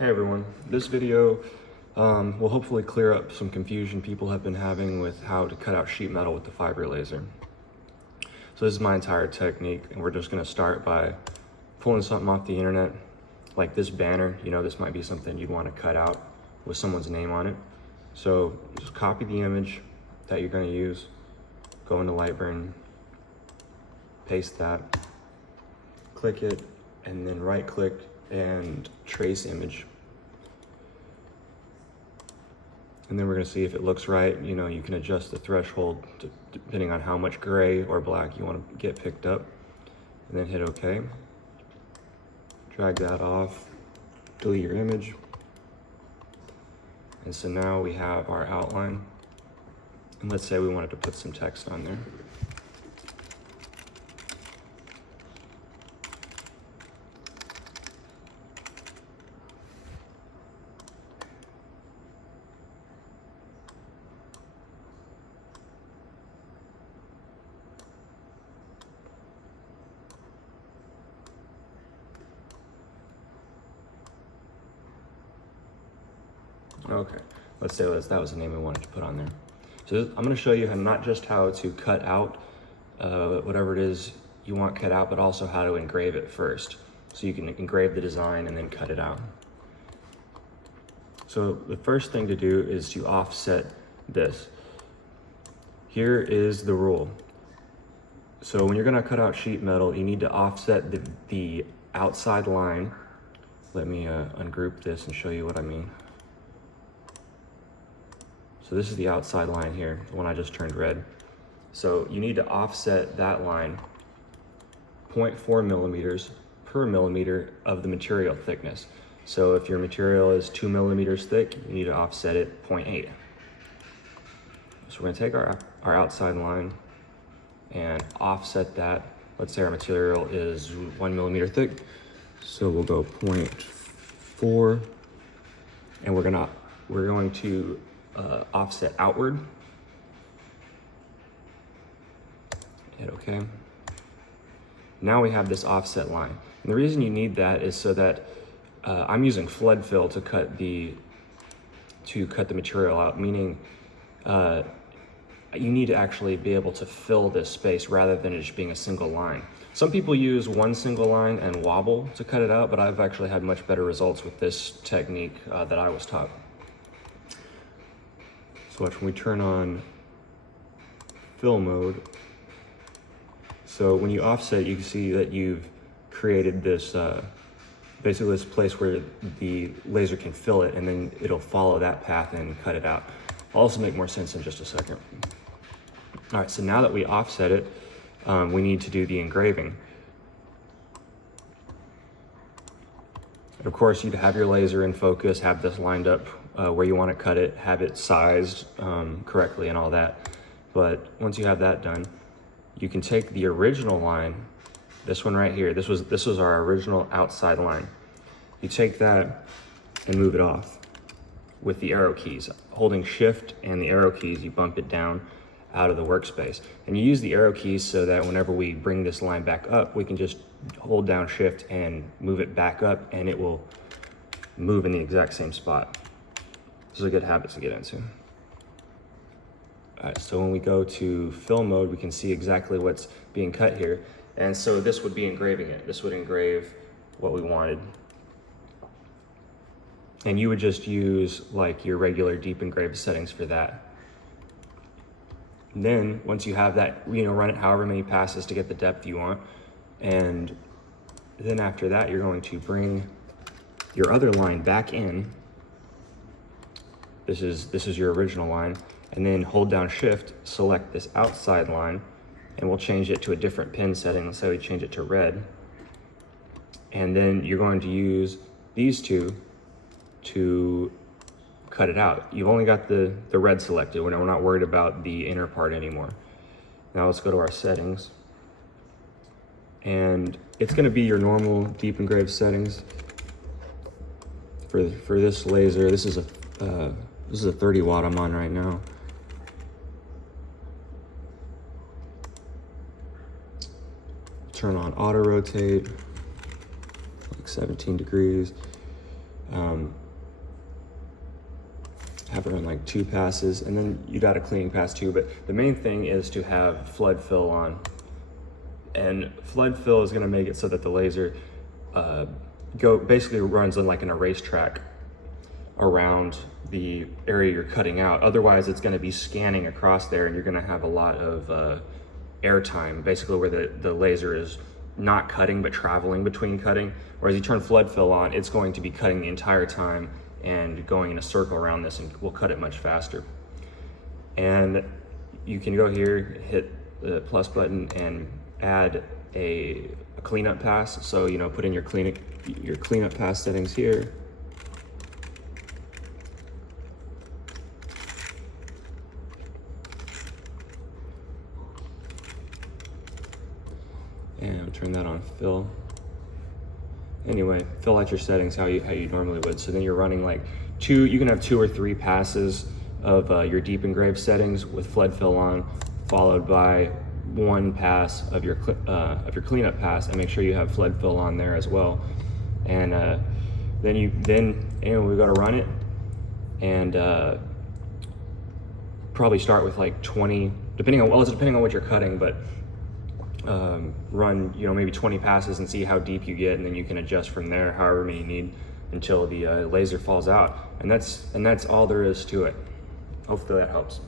Hey everyone, this video will hopefully clear up some confusion people have been having with how to cut out sheet metal with the fiber laser. So this is my entire technique, and we're just going to start by pulling something off the internet, like this banner. You know, this might be something you'd want to cut out with someone's name on it. So just copy the image that you're going to use, go into Lightburn, paste that, click it, and then right click and trace image. And then we're going to see if it looks right. You know, you can adjust the threshold depending on how much gray or black you want to get picked up. And then hit OK. Drag that off, delete your image. And so now we have our outline. And let's say we wanted to put some text on there. Okay, let's say that was the name we wanted to put on there. So I'm going to show you not just how to cut out whatever it is you want cut out, but also how to engrave it first. So you can engrave the design and then cut it out. So the first thing to do is to offset this. Here is the rule. So when you're going to cut out sheet metal, you need to offset the outside line. Let me ungroup this and show you what I mean. So this is the outside line here, the one I just turned red. So you need to offset that line 0.4 millimeters per millimeter of the material thickness. So if your material is 2 millimeters thick, you need to offset it 0.8. So we're gonna take our outside line and offset that. Let's say our material is 1 millimeter thick. So we'll go 0.4, and we're going to offset outward. Hit OK. Now we have this offset line. And the reason you need that is so that I'm using flood fill to cut the material out, meaning you need to actually be able to fill this space rather than it just being a single line. Some people use one single line and wobble to cut it out, but I've actually had much better results with this technique that I was taught. So watch when we turn on fill mode. So when you offset, you can see that you've created this, basically this place where the laser can fill it, and then it'll follow that path and cut it out. I'll also make more sense in just a second. All right, so now that we offset it, we need to do the engraving. And of course, you'd have your laser in focus, have this lined up where you want to cut it, have it sized correctly and all that. But once you have that done, you can take the original line, this one right here, this was our original outside line. You take that and move it off with the arrow keys. Holding shift and the arrow keys, you bump it down out of the workspace. And you use the arrow keys so that whenever we bring this line back up, we can just hold down shift and move it back up, and it will move in the exact same spot. This is a good habit to get into. All right, so when we go to fill mode, we can see exactly what's being cut here. And so this would be engraving it. This would engrave what we wanted. And you would just use like your regular deep engrave settings for that. And then once you have that, you know, run it however many passes to get the depth you want. And then after that, you're going to bring your other line back in. This is your original line, and then hold down shift, select this outside line, and we'll change it to a different pin setting. Let's say we change it to red. And then you're going to use these two to cut it out. You've only got the red selected. We're not worried about the inner part anymore. Now let's go to our settings. And it's gonna be your normal deep engraved settings. For this laser, this is a 30 watt I'm on right now. Turn on auto rotate, like 17 degrees. Have it run like 2 passes, and then you got a cleaning pass too, but the main thing is to have flood fill on. And flood fill is gonna make it so that the laser basically runs on like in a racetrack around the area you're cutting out. Otherwise, it's gonna be scanning across there, and you're gonna have a lot of air time, basically where the laser is not cutting, but traveling between cutting. Whereas you turn flood fill on, it's going to be cutting the entire time and going in a circle around this, and will cut it much faster. And you can go here, hit the plus button, and add a cleanup pass. So, you know, put in your cleanup pass settings here. And turn that on fill. Anyway, fill out your settings how you normally would. So then you're running like you can have 2 or 3 passes of your deep engrave settings with flood fill on, followed by 1 pass of your cleanup pass, and make sure you have flood fill on there as well. And then we got to run it, and probably start with like 20, depending on what you're cutting, but run, you know, maybe 20 passes and see how deep you get, and then you can adjust from there however many you need until the laser falls out. And that's all there is to it. Hopefully that helps.